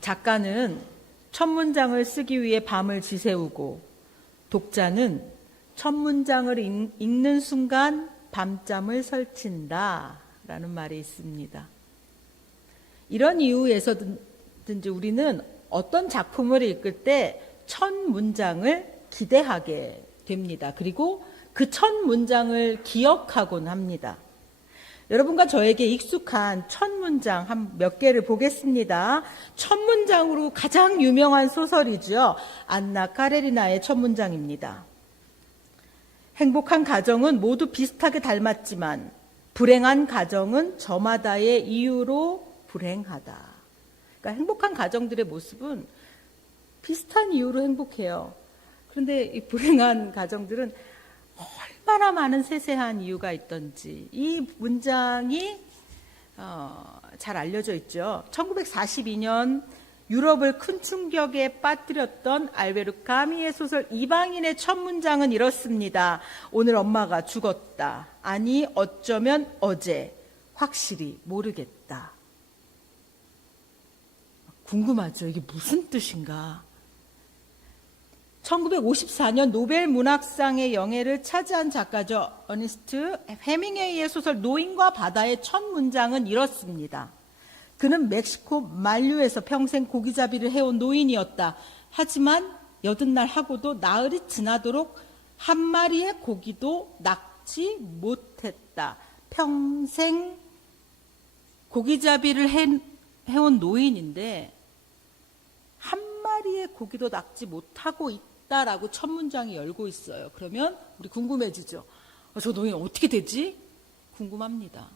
작가는 첫 문장을 쓰기 위해 밤을 지새우고 독자는 첫 문장을 읽는 순간 밤잠을 설친다 라는 말이 있습니다. 이런 이유에서든지 우리는 어떤 작품을 읽을 때 첫 문장을 기대하게 됩니다. 그리고 그 첫 문장을 기억하곤 합니다. 여러분과 저에게 익숙한 첫 문장 몇 개를 보겠습니다. 첫 문장으로 가장 유명한 소설이죠. 안나 카레리나의 첫 문장입니다. 행복한 가정은 모두 비슷하게 닮았지만 불행한 가정은 저마다의 이유로 불행하다. 그러니까 행복한 가정들의 모습은 비슷한 이유로 행복해요. 그런데 이 불행한 가정들은 얼마나 많은 세세한 이유가 있던지 이 문장이 잘 알려져 있죠. 1942년 유럽을 큰 충격에 빠뜨렸던 알베르 까미의 소설 이방인의 첫 문장은 이렇습니다. 오늘 엄마가 죽었다. 아니 어쩌면 어제. 확실히 모르겠다. 궁금하죠? 이게 무슨 뜻인가? 1954년 노벨 문학상의 영예를 차지한 작가죠. 어니스트 헤밍웨이의 소설 노인과 바다의 첫 문장은 이렇습니다. 그는 멕시코 만류에서 평생 고기잡이를 해온 노인이었다. 하지만 여든 날 하고도 나흘이 지나도록 한 마리의 고기도 낚지 못했다. 평생 고기잡이를 해온 노인인데 한 마리의 고기도 낚지 못하고 있다라고 첫 문장이 열고 있어요. 그러면 우리 궁금해지죠. 저 노인 어떻게 되지? 궁금합니다.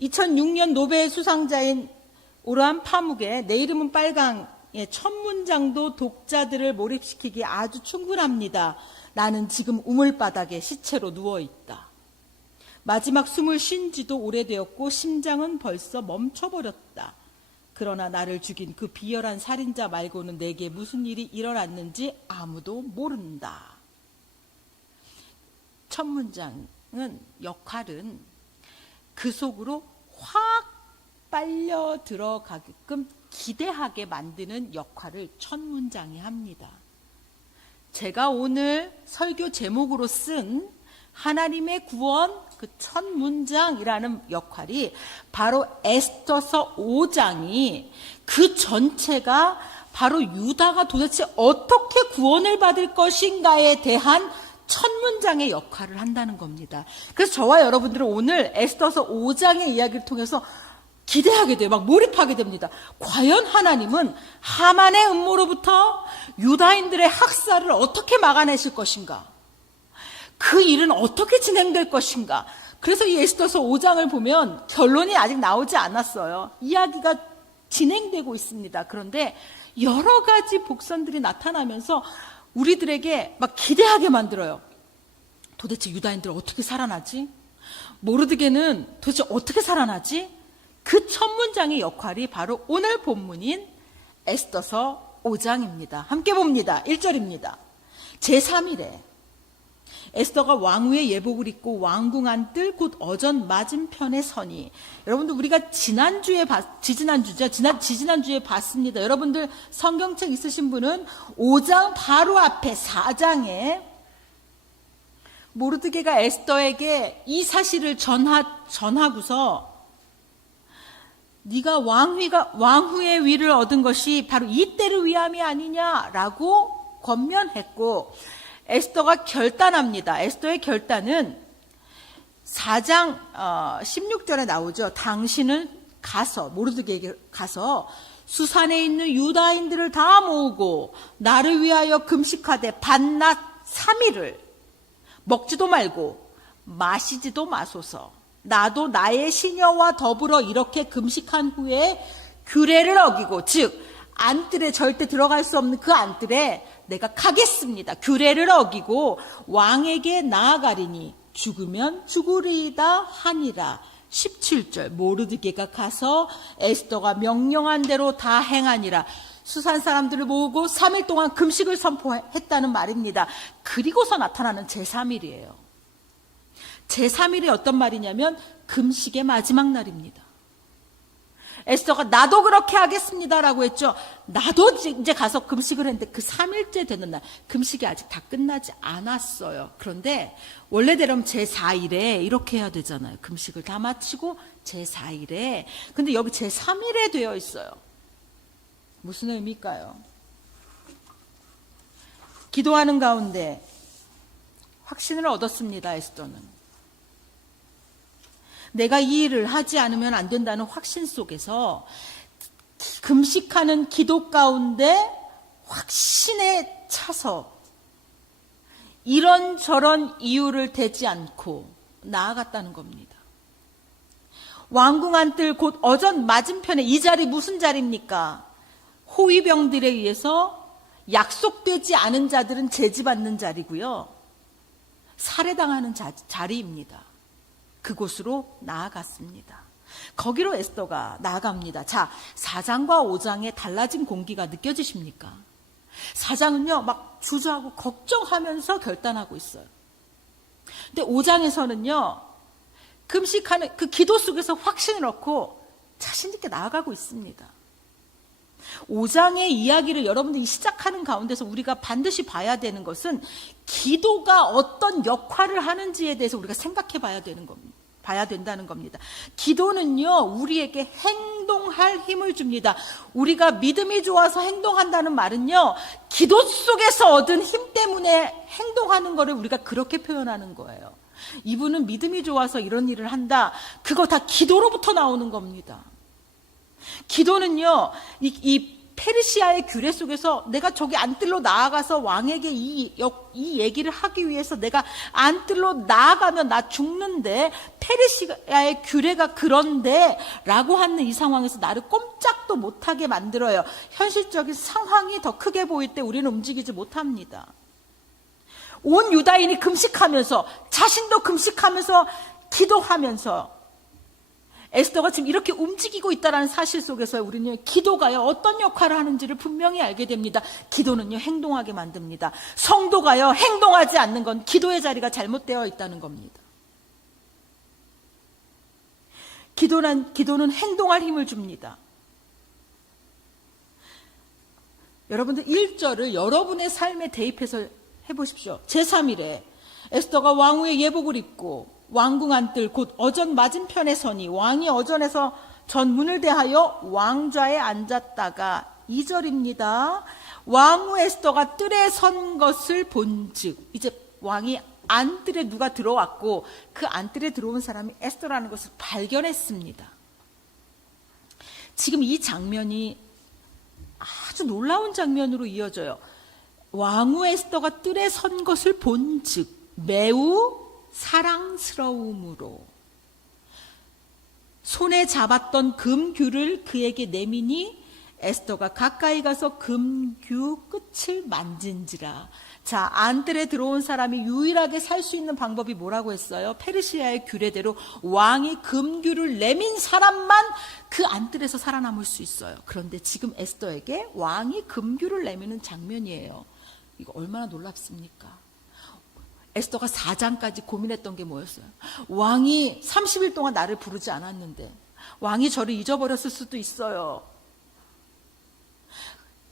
2006년 노벨 수상자인 오르한 파묵의 내 이름은 빨강의 첫 문장도 독자들을 몰입시키기에 아주 충분합니다. 나는 지금 우물바닥에 시체로 누워있다. 마지막 숨을 쉰 지도 오래되었고 심장은 벌써 멈춰버렸다. 그러나 나를 죽인 그 비열한 살인자 말고는 내게 무슨 일이 일어났는지 아무도 모른다. 첫 문장은 역할은 그 속으로 확 빨려 들어가게끔 기대하게 만드는 역할을 첫 문장이 합니다. 제가 오늘 설교 제목으로 쓴 하나님의 구원 그 첫 문장이라는 역할이 바로 에스더서 5장이 그 전체가 바로 유다가 도대체 어떻게 구원을 받을 것인가에 대한 첫 문장의 역할을 한다는 겁니다. 그래서 저와 여러분들은 오늘 에스더서 5장의 이야기를 통해서 기대하게 돼요. 막 몰입하게 됩니다. 과연 하나님은 하만의 음모로부터 유다인들의 학살을 어떻게 막아내실 것인가? 그 일은 어떻게 진행될 것인가? 그래서 이 에스더서 5장을 보면 결론이 아직 나오지 않았어요. 이야기가 진행되고 있습니다. 그런데 여러 가지 복선들이 나타나면서 우리들에게 막 기대하게 만들어요. 도대체 유다인들 어떻게 살아나지? 모르드게는 도대체 어떻게 살아나지? 그 첫 문장의 역할이 바로 오늘 본문인 에스더서 5장입니다. 함께 봅니다. 1절입니다. 제3일에 에스더가 왕후의 예복을 입고 왕궁 안뜰 곧 어전 맞은편에 서니, 여러분들 우리가 지지난주에 봤습니다. 여러분들 성경책 있으신 분은 5장 바로 앞에 4장에 모르드게가 에스더에게 이 사실을 전하고서 네가 왕후의 위를 얻은 것이 바로 이때를 위함이 아니냐라고 권면했고, 에스더가 결단합니다. 에스더의 결단은 4장 16절에 나오죠. 당신은 가서, 모르드게에게 가서 수산에 있는 유다인들을 다 모으고 나를 위하여 금식하되 밤낮 3일을 먹지도 말고 마시지도 마소서. 나도 나의 시녀와 더불어 이렇게 금식한 후에 규례를 어기고, 즉 안뜰에 절대 들어갈 수 없는 그 안뜰에 내가 가겠습니다. 규례를 어기고 왕에게 나아가리니 죽으면 죽으리이다 하니라. 17절 모르드게가 가서 에스더가 명령한 대로 다 행하니라. 수산 사람들을 모으고 3일 동안 금식을 선포했다는 말입니다. 그리고서 나타나는 제3일이에요. 제3일이 어떤 말이냐면 금식의 마지막 날입니다. 에스더가 나도 그렇게 하겠습니다라고 했죠. 나도 이제 가서 금식을 했는데 그 3일째 되는 날 금식이 아직 다 끝나지 않았어요. 그런데 원래대로면 제4일에 이렇게 해야 되잖아요. 금식을 다 마치고 제4일에. 근데 여기 제3일에 되어 있어요. 무슨 의미일까요? 기도하는 가운데 확신을 얻었습니다. 에스더는. 내가 이 일을 하지 않으면 안 된다는 확신 속에서 금식하는 기도 가운데 확신에 차서 이런저런 이유를 대지 않고 나아갔다는 겁니다. 왕궁안뜰 곧 어전 맞은편에 이 자리 무슨 자리입니까? 호위병들에 의해서 약속되지 않은 자들은 제지받는 자리고요. 살해당하는 자리입니다. 그곳으로 나아갔습니다. 거기로 에스더가 나아갑니다. 자, 4장과 5장에 달라진 공기가 느껴지십니까? 4장은요, 막 주저하고 걱정하면서 결단하고 있어요. 근데 5장에서는요, 금식하는 그 기도 속에서 확신을 얻고 자신있게 나아가고 있습니다. 5장의 이야기를 여러분들이 시작하는 가운데서 우리가 반드시 봐야 되는 것은 기도가 어떤 역할을 하는지에 대해서 우리가 생각해 봐야 된다는 겁니다. 기도는요, 우리에게 행동할 힘을 줍니다. 우리가 믿음이 좋아서 행동한다는 말은요, 기도 속에서 얻은 힘 때문에 행동하는 거를 우리가 그렇게 표현하는 거예요. 이분은 믿음이 좋아서 이런 일을 한다. 그거 다 기도로부터 나오는 겁니다. 기도는요, 이 페르시아의 규례 속에서 내가 저기 안뜰로 나아가서 왕에게 이 얘기를 하기 위해서 내가 안뜰로 나아가면 나 죽는데 페르시아의 규례가 그런데 라고 하는 이 상황에서 나를 꼼짝도 못하게 만들어요. 현실적인 상황이 더 크게 보일 때 우리는 움직이지 못합니다. 온 유다인이 금식하면서 자신도 금식하면서 기도하면서 에스더가 지금 이렇게 움직이고 있다는 사실 속에서 우리는 기도가요 어떤 역할을 하는지를 분명히 알게 됩니다. 기도는요 행동하게 만듭니다. 성도가요 행동하지 않는 건 기도의 자리가 잘못되어 있다는 겁니다. 기도는 행동할 힘을 줍니다. 여러분들 1절을 여러분의 삶에 대입해서 해보십시오. 제3일에 에스더가 왕후의 예복을 입고 왕궁 안뜰 곧 어전 맞은편에 서니 왕이 어전에서 전문을 대하여 왕좌에 앉았다가 2절입니다. 왕후 에스더가 뜰에 선 것을 본즉, 이제 왕이 안뜰에 누가 들어왔고 그 안뜰에 들어온 사람이 에스더라는 것을 발견했습니다. 지금 이 장면이 아주 놀라운 장면으로 이어져요. 왕후 에스더가 뜰에 선 것을 본즉 매우 사랑스러움으로 손에 잡았던 금규를 그에게 내미니 에스더가 가까이 가서 금규 끝을 만진지라. 자, 안뜰에 들어온 사람이 유일하게 살 수 있는 방법이 뭐라고 했어요? 페르시아의 규례대로 왕이 금규를 내민 사람만 그 안뜰에서 살아남을 수 있어요. 그런데 지금 에스더에게 왕이 금규를 내미는 장면이에요. 이거 얼마나 놀랍습니까? 에스더가 4장까지 고민했던 게 뭐였어요? 왕이 30일 동안 나를 부르지 않았는데 왕이 저를 잊어버렸을 수도 있어요.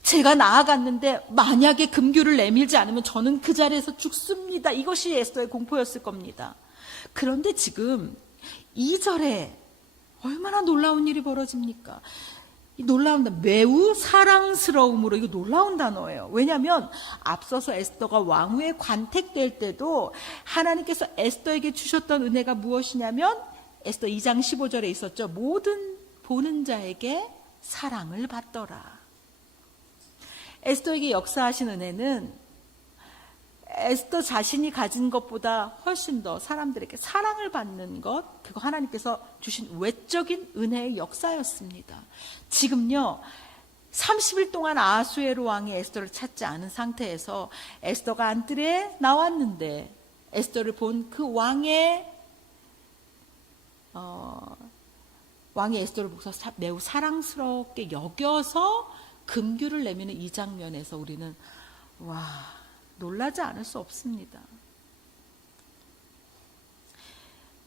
제가 나아갔는데 만약에 금규를 내밀지 않으면 저는 그 자리에서 죽습니다. 이것이 에스더의 공포였을 겁니다. 그런데 지금 2절에 얼마나 놀라운 일이 벌어집니까? 놀라운 단어, 매우 사랑스러움으로. 이거 놀라운 단어예요. 왜냐하면 앞서서 에스더가 왕후에 관택될 때도 하나님께서 에스더에게 주셨던 은혜가 무엇이냐면 에스더 2장 15절에 있었죠. 모든 보는 자에게 사랑을 받더라. 에스더에게 역사하신 은혜는 에스더 자신이 가진 것보다 훨씬 더 사람들에게 사랑을 받는 것, 그거 하나님께서 주신 외적인 은혜의 역사였습니다. 지금요 30일 동안 아하수에로 왕이 에스더를 찾지 않은 상태에서 에스더가 안뜰에 나왔는데 에스더를 본 그 왕이 에스더를 보고서 매우 사랑스럽게 여겨서 금규를 내미는 이 장면에서 우리는 놀라지 않을 수 없습니다.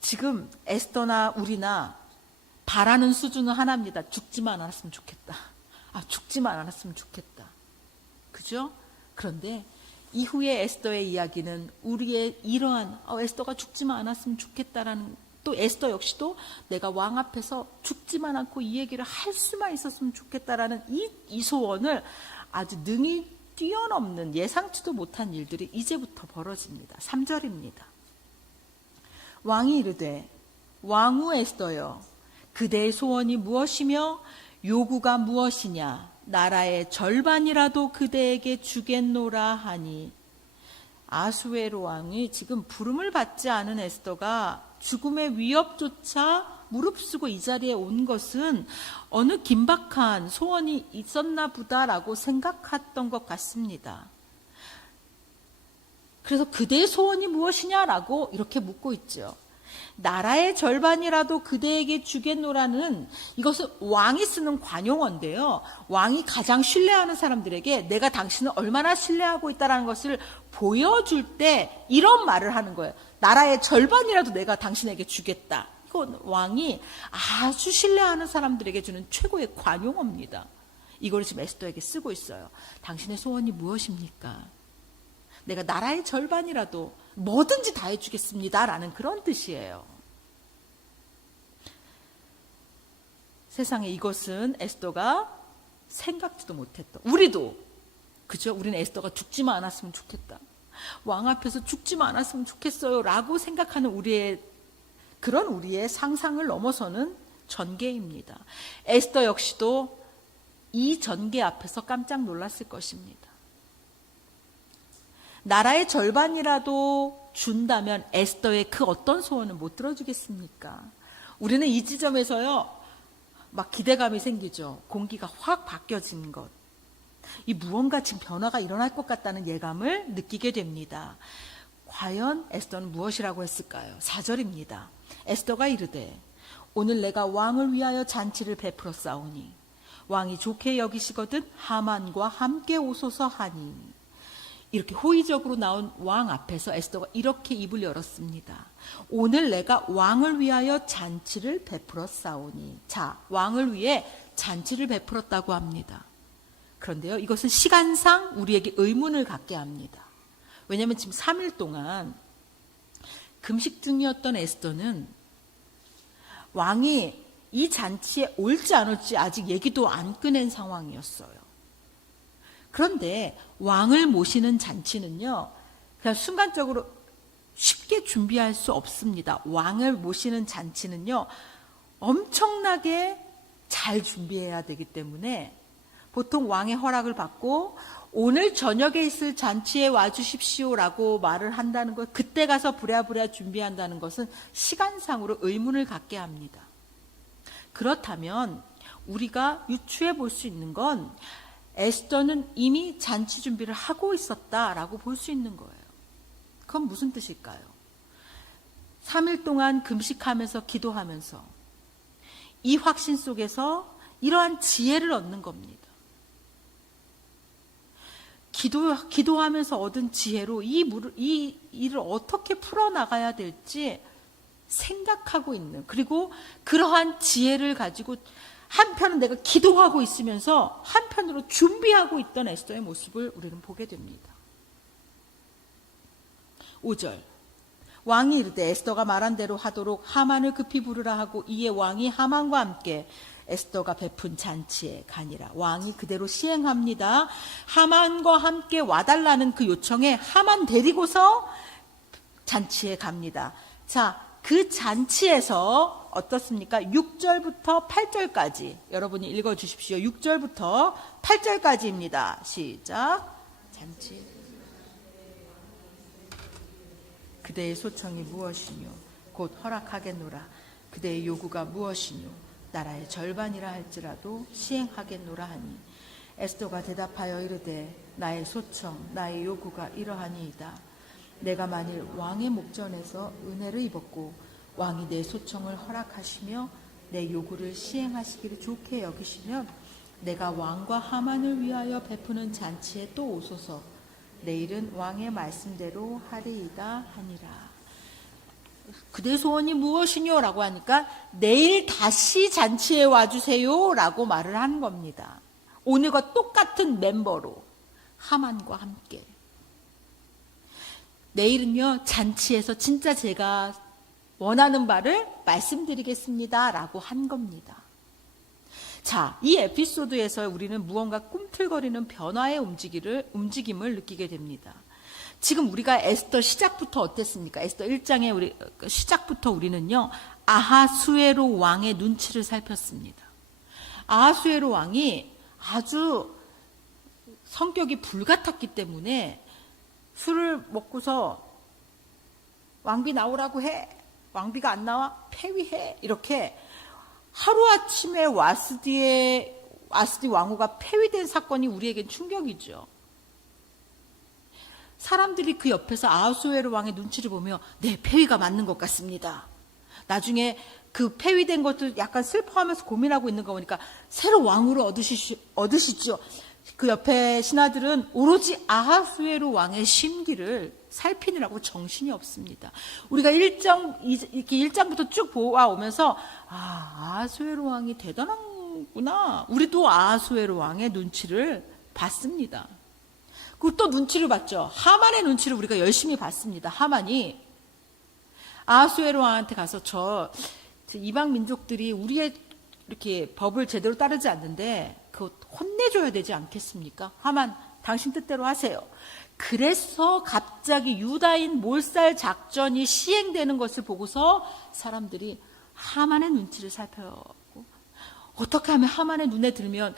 지금 에스더나 우리나 바라는 수준은 하나입니다. 죽지만 않았으면 좋겠다. 죽지만 않았으면 좋겠다. 그죠? 그런데 이후에 에스더의 이야기는 우리의 이러한 에스더가 죽지만 않았으면 좋겠다라는, 또 에스더 역시도 내가 왕 앞에서 죽지만 않고 이 얘기를 할 수만 있었으면 좋겠다라는 이 소원을 아주 능히 뛰어넘는 예상치도 못한 일들이 이제부터 벌어집니다. 3절입니다. 왕이 이르되 왕후 에스더여, 그대의 소원이 무엇이며 요구가 무엇이냐? 나라의 절반이라도 그대에게 주겠노라 하니. 아수에로 왕이 지금 부름을 받지 않은 에스더가 죽음의 위협조차 무릅쓰고 이 자리에 온 것은 어느 긴박한 소원이 있었나 보다라고 생각했던 것 같습니다. 그래서 그대의 소원이 무엇이냐라고 이렇게 묻고 있죠. 나라의 절반이라도 그대에게 주겠노라는, 이것은 왕이 쓰는 관용어인데요. 왕이 가장 신뢰하는 사람들에게 내가 당신을 얼마나 신뢰하고 있다는 것을 보여줄 때 이런 말을 하는 거예요. 나라의 절반이라도 내가 당신에게 주겠다. 이건 왕이 아주 신뢰하는 사람들에게 주는 최고의 관용어입니다. 이걸 지금 에스더에게 쓰고 있어요. 당신의 소원이 무엇입니까? 내가 나라의 절반이라도 뭐든지 다 해주겠습니다 라는 그런 뜻이에요. 세상에 이것은 에스더가 생각지도 못했던, 우리도 그죠? 우리는 에스더가 죽지만 않았으면 좋겠다, 왕 앞에서 죽지만 않았으면 좋겠어요 라고 생각하는 우리의 상상을 넘어서는 전개입니다. 에스더 역시도 이 전개 앞에서 깜짝 놀랐을 것입니다. 나라의 절반이라도 준다면 에스더의 그 어떤 소원은 못 들어주겠습니까? 우리는 이 지점에서요, 막 기대감이 생기죠. 공기가 확 바뀌어진 것. 이 무언가 지금 변화가 일어날 것 같다는 예감을 느끼게 됩니다. 과연 에스더는 무엇이라고 했을까요? 4절입니다. 에스더가 이르되 오늘 내가 왕을 위하여 잔치를 베풀어 싸우니 왕이 좋게 여기시거든 하만과 함께 오소서 하니. 이렇게 호의적으로 나온 왕 앞에서 에스더가 이렇게 입을 열었습니다. 오늘 내가 왕을 위하여 잔치를 베풀어 싸우니. 자, 왕을 위해 잔치를 베풀었다고 합니다. 그런데요, 이것은 시간상 우리에게 의문을 갖게 합니다. 왜냐하면 지금 3일 동안 금식 중이었던 에스더는 왕이 이 잔치에 올지 안 올지 아직 얘기도 안 꺼낸 상황이었어요. 그런데 왕을 모시는 잔치는요, 그냥 순간적으로 쉽게 준비할 수 없습니다. 왕을 모시는 잔치는요, 엄청나게 잘 준비해야 되기 때문에 보통 왕의 허락을 받고 오늘 저녁에 있을 잔치에 와주십시오라고 말을 한다는 것, 그때 가서 부랴부랴 준비한다는 것은 시간상으로 의문을 갖게 합니다. 그렇다면 우리가 유추해 볼 수 있는 건 에스더는 이미 잔치 준비를 하고 있었다라고 볼 수 있는 거예요. 그건 무슨 뜻일까요? 3일 동안 금식하면서 기도하면서 이 확신 속에서 이러한 지혜를 얻는 겁니다. 기도하면서 얻은 지혜로 이 일을 어떻게 풀어나가야 될지 생각하고 있는, 그리고 그러한 지혜를 가지고 한편은 내가 기도하고 있으면서 한편으로 준비하고 있던 에스더의 모습을 우리는 보게 됩니다. 5절. 왕이 이르되 에스더가 말한 대로 하도록 하만을 급히 부르라 하고 이에 왕이 하만과 함께 에스더가 베푼 잔치에 가니라. 왕이 그대로 시행합니다. 하만과 함께 와달라는 그 요청에 하만 데리고서 잔치에 갑니다. 자, 그 잔치에서 어떻습니까? 6절부터 8절까지 여러분이 읽어주십시오. 6절부터 8절까지입니다. 시작. 잔치. 그대의 소청이 무엇이뇨? 곧 허락하겠노라. 그대의 요구가 무엇이뇨? 나라의 절반이라 할지라도 시행하겠노라 하니. 에스더가 대답하여 이르되 나의 소청, 나의 요구가 이러하니이다. 내가 만일 왕의 목전에서 은혜를 입었고 왕이 내 소청을 허락하시며 내 요구를 시행하시기를 좋게 여기시면 내가 왕과 하만을 위하여 베푸는 잔치에 또 오소서. 내일은 왕의 말씀대로 하리이다 하니라. 그대 소원이 무엇이뇨? 라고 하니까 내일 다시 잔치에 와주세요 라고 말을 한 겁니다. 오늘과 똑같은 멤버로 하만과 함께. 내일은요, 잔치에서 진짜 제가 원하는 바를 말씀드리겠습니다 라고 한 겁니다. 자, 이 에피소드에서 우리는 무언가 꿈틀거리는 변화의 움직임을 느끼게 됩니다. 지금 우리가 에스더 시작부터 어땠습니까? 에스더 1장의 시작부터 우리는요, 아하수에로 왕의 눈치를 살폈습니다. 아하수에로 왕이 아주 성격이 불같았기 때문에 술을 먹고서 왕비 나오라고 해. 왕비가 안 나와? 폐위해. 이렇게 하루아침에 와스디 왕후가 폐위된 사건이 우리에겐 충격이죠. 사람들이 그 옆에서 아하수에로 왕의 눈치를 보며 네, 폐위가 맞는 것 같습니다. 나중에 그 폐위된 것도 약간 슬퍼하면서 고민하고 있는 거 보니까 새로 왕후를 얻으시죠. 그 옆에 신하들은 오로지 아하수에로 왕의 심기를 살피느라고 정신이 없습니다. 우리가 이렇게 1장부터 쭉 보아오면서 아하수에로 왕이 대단한구나. 우리도 아하수에로 왕의 눈치를 봤습니다. 그리고 또 눈치를 봤죠. 하만의 눈치를 우리가 열심히 봤습니다. 하만이 아하수에로 왕한테 가서 저 이방 민족들이 우리의 이렇게 법을 제대로 따르지 않는데 그거 혼내줘야 되지 않겠습니까? 하만, 당신 뜻대로 하세요. 그래서 갑자기 유다인 몰살 작전이 시행되는 것을 보고서 사람들이 하만의 눈치를 살펴보고, 어떻게 하면 하만의 눈에 들면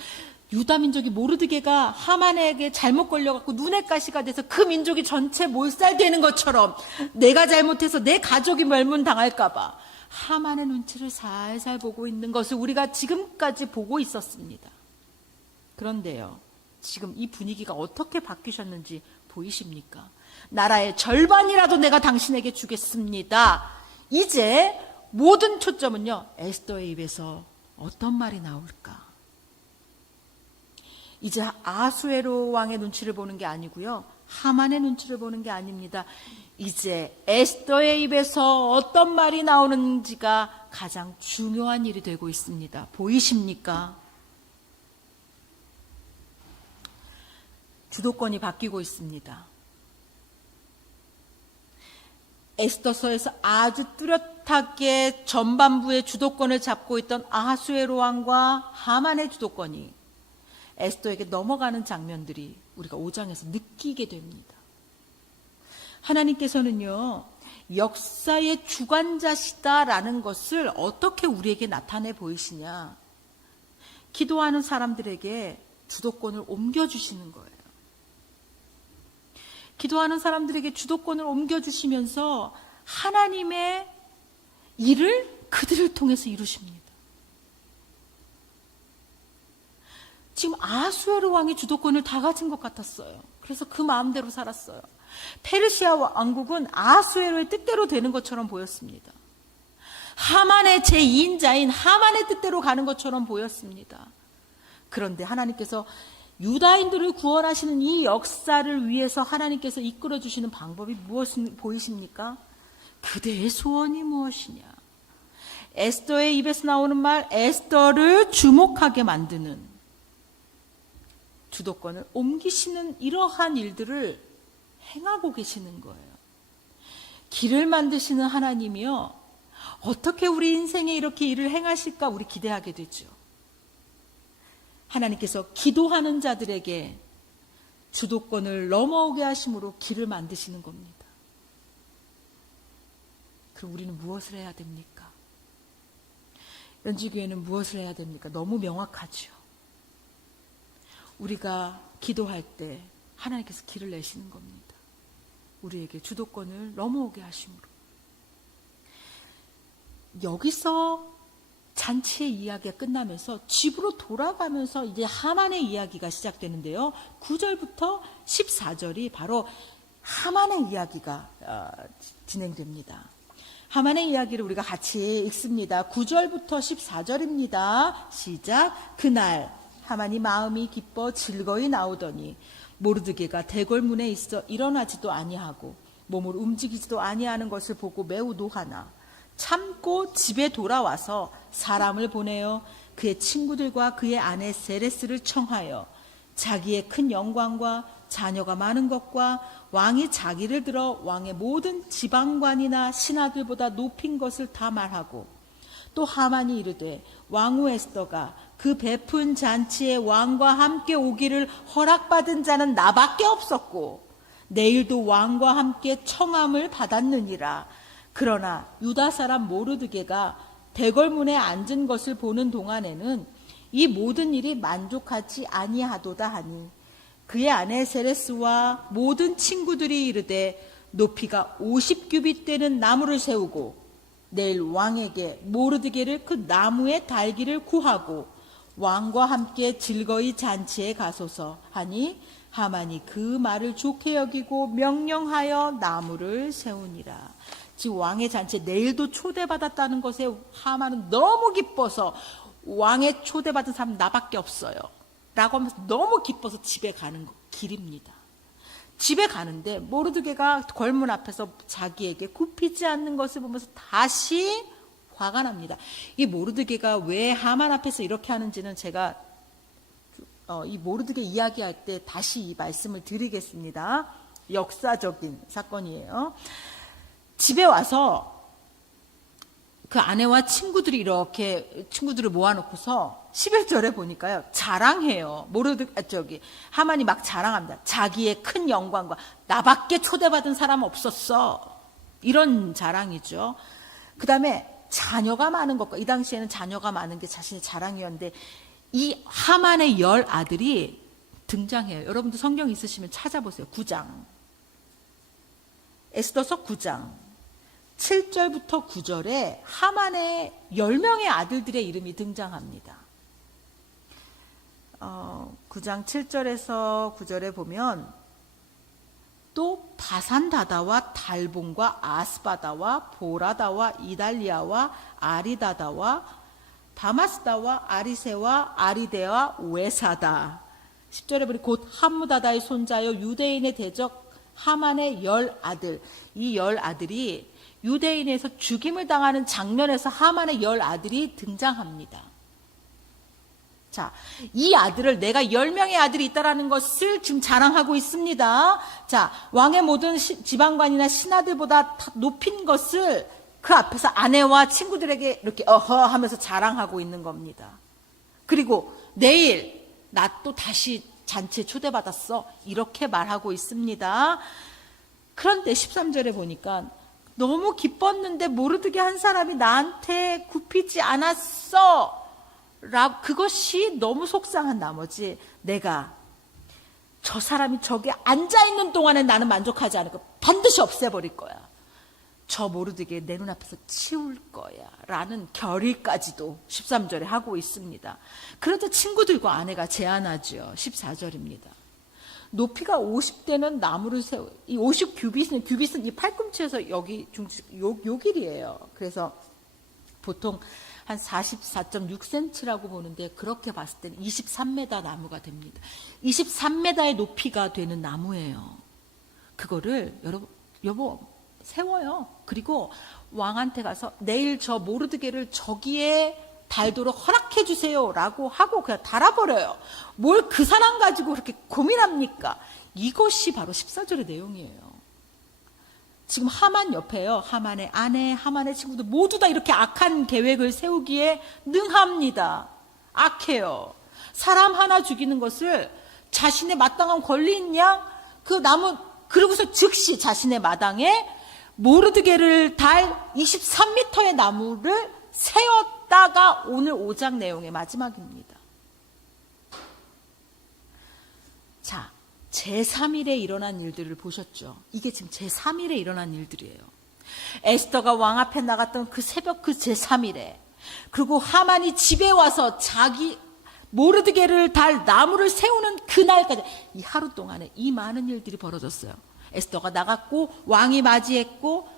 유다 민족이 모르드게가 하만에게 잘못 걸려갖고 눈의 가시가 돼서 그 민족이 전체 몰살되는 것처럼 내가 잘못해서 내 가족이 멸문당할까봐 하만의 눈치를 살살 보고 있는 것을 우리가 지금까지 보고 있었습니다. 그런데요, 지금 이 분위기가 어떻게 바뀌셨는지 보이십니까? 나라의 절반이라도 내가 당신에게 주겠습니다. 이제 모든 초점은요, 에스더의 입에서 어떤 말이 나올까? 이제 아하수에로 왕의 눈치를 보는 게 아니고요, 하만의 눈치를 보는 게 아닙니다. 이제 에스더의 입에서 어떤 말이 나오는지가 가장 중요한 일이 되고 있습니다. 보이십니까? 주도권이 바뀌고 있습니다. 에스더서에서 아주 뚜렷하게 전반부의 주도권을 잡고 있던 아하수에로 왕과 하만의 주도권이 에스더에게 넘어가는 장면들이 우리가 5장에서 느끼게 됩니다. 하나님께서는요, 역사의 주관자시다라는 것을 어떻게 우리에게 나타내 보이시냐? 기도하는 사람들에게 주도권을 옮겨주시는 거예요. 기도하는 사람들에게 주도권을 옮겨주시면서 하나님의 일을 그들을 통해서 이루십니다. 지금 아하수에로 왕이 주도권을 다 가진 것 같았어요. 그래서 그 마음대로 살았어요. 페르시아 왕국은 아하수에로의 뜻대로 되는 것처럼 보였습니다. 하만의 제2인자인 하만의 뜻대로 가는 것처럼 보였습니다. 그런데 하나님께서 유다인들을 구원하시는 이 역사를 위해서 하나님께서 이끌어 주시는 방법이 무엇을 보이십니까? 그대의 소원이 무엇이냐? 에스더의 입에서 나오는 말, 에스더를 주목하게 만드는, 주도권을 옮기시는 이러한 일들을 행하고 계시는 거예요. 길을 만드시는 하나님이요, 어떻게 우리 인생에 이렇게 일을 행하실까 우리 기대하게 되죠. 하나님께서 기도하는 자들에게 주도권을 넘어오게 하심으로 길을 만드시는 겁니다. 그럼 우리는 무엇을 해야 됩니까? 연지교회는 무엇을 해야 됩니까? 너무 명확하죠. 우리가 기도할 때 하나님께서 길을 내시는 겁니다. 우리에게 주도권을 넘어오게 하심으로. 여기서 잔치의 이야기가 끝나면서 집으로 돌아가면서 이제 하만의 이야기가 시작되는데요. 9절부터 14절이 바로 하만의 이야기가 진행됩니다. 하만의 이야기를 우리가 같이 읽습니다. 9절부터 14절입니다. 시작. 그날 하만이 마음이 기뻐 즐거이 나오더니 모르드게가 대궐문에 있어 일어나지도 아니하고 몸을 움직이지도 아니하는 것을 보고 매우 노하나 참고 집에 돌아와서 사람을 보내어 그의 친구들과 그의 아내 세레스를 청하여 자기의 큰 영광과 자녀가 많은 것과 왕이 자기를 들어 왕의 모든 지방관이나 신하들보다 높인 것을 다 말하고, 또 하만이 이르되 왕후 에스더가 그 베푼 잔치에 왕과 함께 오기를 허락받은 자는 나밖에 없었고 내일도 왕과 함께 청함을 받았느니라. 그러나 유다 사람 모르드게가 대궐문에 앉은 것을 보는 동안에는 이 모든 일이 만족하지 아니하도다 하니 그의 아내 세레스와 모든 친구들이 이르되 높이가 50규빗 되는 나무를 세우고 내일 왕에게 모르드게를 그 나무에 달기를 구하고 왕과 함께 즐거이 잔치에 가소서 하니 하만이 그 말을 좋게 여기고 명령하여 나무를 세우니라. 지금 왕의 잔치에 내일도 초대받았다는 것에 하만은 너무 기뻐서 왕의 초대받은 사람 나밖에 없어요 라고 하면서 너무 기뻐서 집에 가는 길입니다. 집에 가는데 모르드게가 궐문 앞에서 자기에게 굽히지 않는 것을 보면서 다시 화가 납니다. 이 모르드게가 왜 하만 앞에서 이렇게 하는지는 제가 이 모르드게 이야기할 때 다시 이 말씀을 드리겠습니다. 역사적인 사건이에요. 집에 와서 그 아내와 친구들이 이렇게 친구들을 모아놓고서 11절에 보니까요 자랑해요. 하만이 막 자랑합니다. 자기의 큰 영광과 나밖에 초대받은 사람 없었어, 이런 자랑이죠. 그 다음에 자녀가 많은 것과, 이 당시에는 자녀가 많은 게 자신의 자랑이었는데 이 하만의 10 아들이 등장해요. 여러분도 성경 있으시면 찾아보세요. 9장 에스더서 9장 7절부터 9절에 하만의 10명의 아들들의 이름이 등장합니다. 9장 7절에서 9절에 보면 또 바산다다와 달본과 아스바다와 보라다와 이달리아와 아리다다와 바마스다와 아리세와 아리데와 웨사다. 10절에 보니 곧 함무다다의 손자여 유대인의 대적 하만의 10 아들. 이 10 아들이 유대인에서 죽임을 당하는 장면에서 하만의 10 아들이 등장합니다. 자, 이 아들을, 내가 10명의 아들이 있다라는 것을 지금 자랑하고 있습니다. 자, 왕의 모든 지방관이나 신하들보다 높인 것을 그 앞에서 아내와 친구들에게 이렇게 어허 하면서 자랑하고 있는 겁니다. 그리고 내일 나 또 다시 잔치에 초대받았어, 이렇게 말하고 있습니다. 그런데 13절에 보니까 너무 기뻤는데 모르드게 한 사람이 나한테 굽히지 않았어, 그것이 너무 속상한 나머지 내가 저 사람이 저기 앉아있는 동안에 나는 만족하지 않을 거야. 반드시 없애버릴 거야. 저 모르드게 내 눈앞에서 치울 거야 라는 결의까지도 13절에 하고 있습니다. 그런데 친구들과 아내가 제안하죠. 14절입니다. 높이가 50대는 나무를 세워, 이 50규빗은 이 팔꿈치에서 여기 요 길이에요. 그래서 보통 한 44.6cm라고 보는데 그렇게 봤을 때는 23m 나무가 됩니다. 23m의 높이가 되는 나무예요. 그거를 여보 세워요. 그리고 왕한테 가서 내일 저 모르드게를 저기에 달도록 허락해 주세요 라고 하고 그냥 달아버려요. 뭘 그 사람 가지고 그렇게 고민합니까? 이것이 바로 14절의 내용이에요. 지금 하만 옆에요. 하만의 아내, 하만의 친구들 모두 다 이렇게 악한 계획을 세우기에 능합니다. 악해요. 사람 하나 죽이는 것을 자신의 마땅한 권리인 양 그 나무, 그러고서 즉시 자신의 마당에 모르드게를 달 23m의 나무를 세웠다가 오늘 5장 내용의 마지막입니다. 자, 제3일에 일어난 일들을 보셨죠? 이게 지금 제3일에 일어난 일들이에요. 에스더가 왕 앞에 나갔던 그 새벽 그 제3일에, 그리고 하만이 집에 와서 자기 모르드게를 달 나무를 세우는 그날까지 이 하루 동안에 이 많은 일들이 벌어졌어요. 에스더가 나갔고 왕이 맞이했고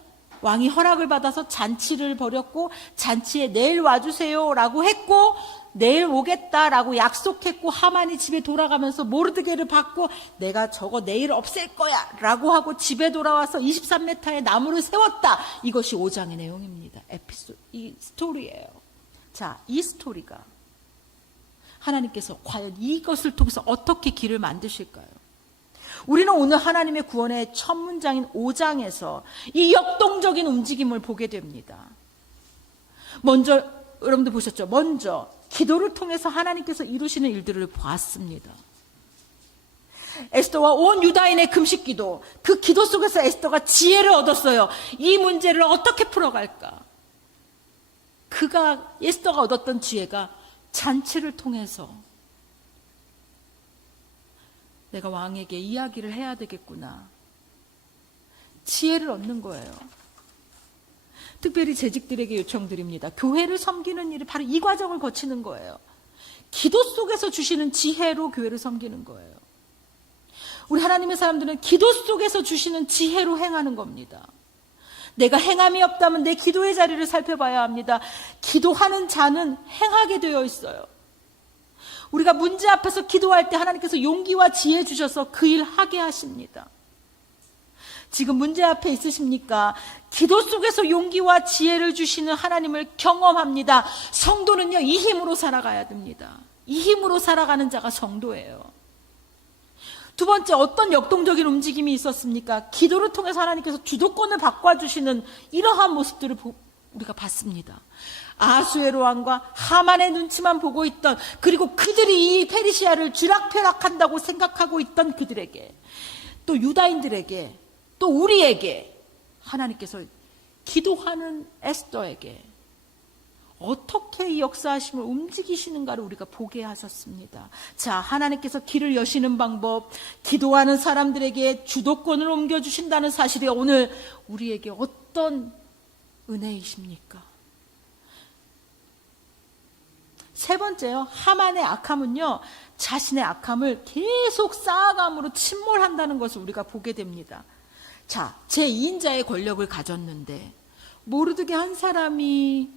왕이 허락을 받아서 잔치를 벌였고 잔치에 내일 와주세요 라고 했고 내일 오겠다라고 약속했고 하만이 집에 돌아가면서 모르드게를 받고 내가 저거 내일 없앨 거야 라고 하고 집에 돌아와서 23m의 나무를 세웠다. 이것이 5장의 내용입니다. 이 스토리예요. 자, 이 스토리가 하나님께서 과연 이것을 통해서 어떻게 길을 만드실까요? 우리는 오늘 하나님의 구원의 첫 문장인 5장에서 이 역동적인 움직임을 보게 됩니다. 먼저 여러분들 보셨죠? 먼저 기도를 통해서 하나님께서 이루시는 일들을 보았습니다. 에스더와 온 유다인의 금식 기도, 그 기도 속에서 에스더가 지혜를 얻었어요. 이 문제를 어떻게 풀어갈까? 에스더가 얻었던 지혜가 잔치를 통해서 내가 왕에게 이야기를 해야 되겠구나. 지혜를 얻는 거예요. 특별히 재직들에게 요청드립니다. 교회를 섬기는 일이 바로 이 과정을 거치는 거예요. 기도 속에서 주시는 지혜로 교회를 섬기는 거예요. 우리 하나님의 사람들은 기도 속에서 주시는 지혜로 행하는 겁니다. 내가 행함이 없다면 내 기도의 자리를 살펴봐야 합니다. 기도하는 자는 행하게 되어 있어요. 우리가 문제 앞에서 기도할 때 하나님께서 용기와 지혜 주셔서 그 일 하게 하십니다. 지금 문제 앞에 있으십니까? 기도 속에서 용기와 지혜를 주시는 하나님을 경험합니다. 성도는요, 이 힘으로 살아가야 됩니다. 이 힘으로 살아가는 자가 성도예요. 두 번째, 어떤 역동적인 움직임이 있었습니까? 기도를 통해서 하나님께서 주도권을 바꿔주시는 이러한 모습들을 우리가 봤습니다. 아하수에로 왕과 하만의 눈치만 보고 있던, 그리고 그들이 이 페르시아를 쥐락펴락한다고 생각하고 있던 그들에게, 또 유다인들에게, 또 우리에게 하나님께서 기도하는 에스더에게 어떻게 이 역사하심을 움직이시는가를 우리가 보게 하셨습니다. 자, 하나님께서 길을 여시는 방법, 기도하는 사람들에게 주도권을 옮겨주신다는 사실이 오늘 우리에게 어떤 은혜이십니까? 세 번째요, 하만의 악함은요, 자신의 악함을 계속 쌓아감으로 침몰한다는 것을 우리가 보게 됩니다. 자, 제2인자의 권력을 가졌는데 모르드게 한 사람이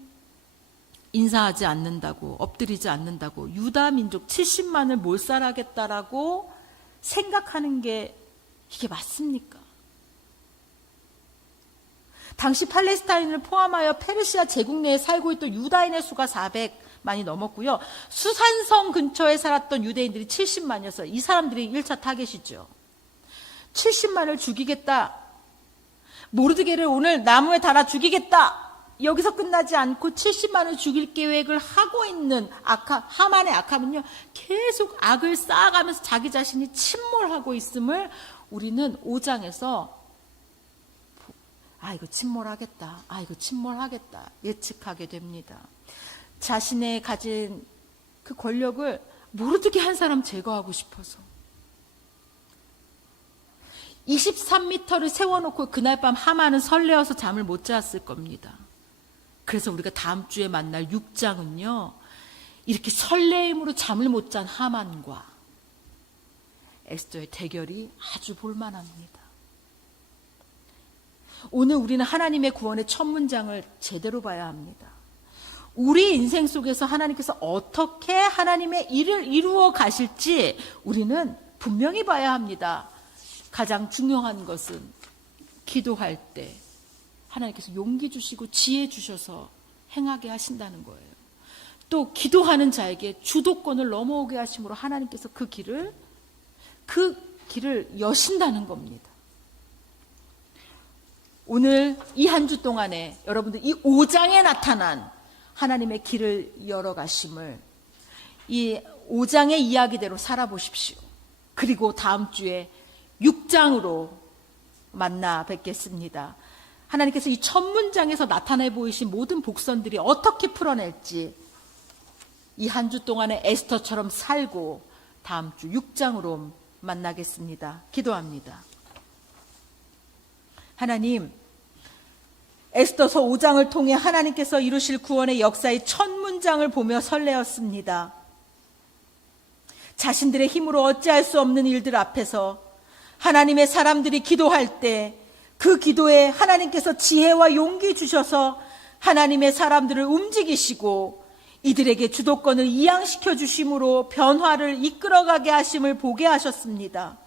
인사하지 않는다고, 엎드리지 않는다고 유다 민족 70만을 몰살하겠다라고 생각하는 게 이게 맞습니까? 당시 팔레스타인을 포함하여 페르시아 제국 내에 살고 있던 유다인의 수가 400만이 넘었고요. 수산성 근처에 살았던 유대인들이 70만이어서 이 사람들이 1차 타겟이죠. 70만을 죽이겠다. 모르드게를 오늘 나무에 달아 죽이겠다. 여기서 끝나지 않고 70만을 죽일 계획을 하고 있는 하만의 악함은요, 계속 악을 쌓아가면서 자기 자신이 침몰하고 있음을 우리는 5장에서 이거 침몰하겠다. 이거 침몰하겠다. 예측하게 됩니다. 자신의 가진 그 권력을 모르드게 한 사람 제거하고 싶어서 23m를 세워놓고 그날 밤 하만은 설레어서 잠을 못 잤을 겁니다. 그래서 우리가 다음 주에 만날 6장은요, 이렇게 설레임으로 잠을 못 잔 하만과 에스더의 대결이 아주 볼만합니다. 오늘 우리는 하나님의 구원의 첫 문장을 제대로 봐야 합니다. 우리 인생 속에서 하나님께서 어떻게 하나님의 일을 이루어 가실지 우리는 분명히 봐야 합니다. 가장 중요한 것은 기도할 때 하나님께서 용기 주시고 지혜 주셔서 행하게 하신다는 거예요. 또 기도하는 자에게 주도권을 넘어오게 하심으로 하나님께서 그 길을 여신다는 겁니다. 오늘 이 한 주 동안에 여러분들 이 5장에 나타난 하나님의 길을 열어가심을 이 5장의 이야기대로 살아보십시오. 그리고 다음 주에 6장으로 만나 뵙겠습니다. 하나님께서 이 첫 문장에서 나타내 보이신 모든 복선들이 어떻게 풀어낼지 이 한 주 동안에 에스더처럼 살고 다음 주 6장으로 만나겠습니다. 기도합니다. 하나님, 에스더서 5장을 통해 하나님께서 이루실 구원의 역사의 첫 문장을 보며 설레었습니다. 자신들의 힘으로 어찌할 수 없는 일들 앞에서 하나님의 사람들이 기도할 때 그 기도에 하나님께서 지혜와 용기 주셔서 하나님의 사람들을 움직이시고 이들에게 주도권을 이양시켜 주심으로 변화를 이끌어가게 하심을 보게 하셨습니다.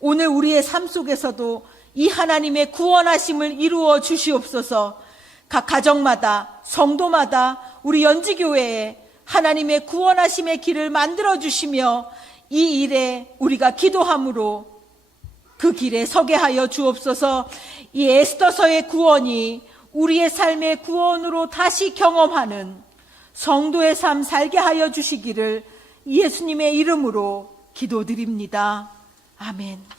오늘 우리의 삶 속에서도 이 하나님의 구원하심을 이루어 주시옵소서. 각 가정마다, 성도마다, 우리 연지교회에 하나님의 구원하심의 길을 만들어 주시며 이 일에 우리가 기도함으로 그 길에 서게 하여 주옵소서. 이 에스더서의 구원이 우리의 삶의 구원으로 다시 경험하는 성도의 삶 살게 하여 주시기를 예수님의 이름으로 기도드립니다. 아멘.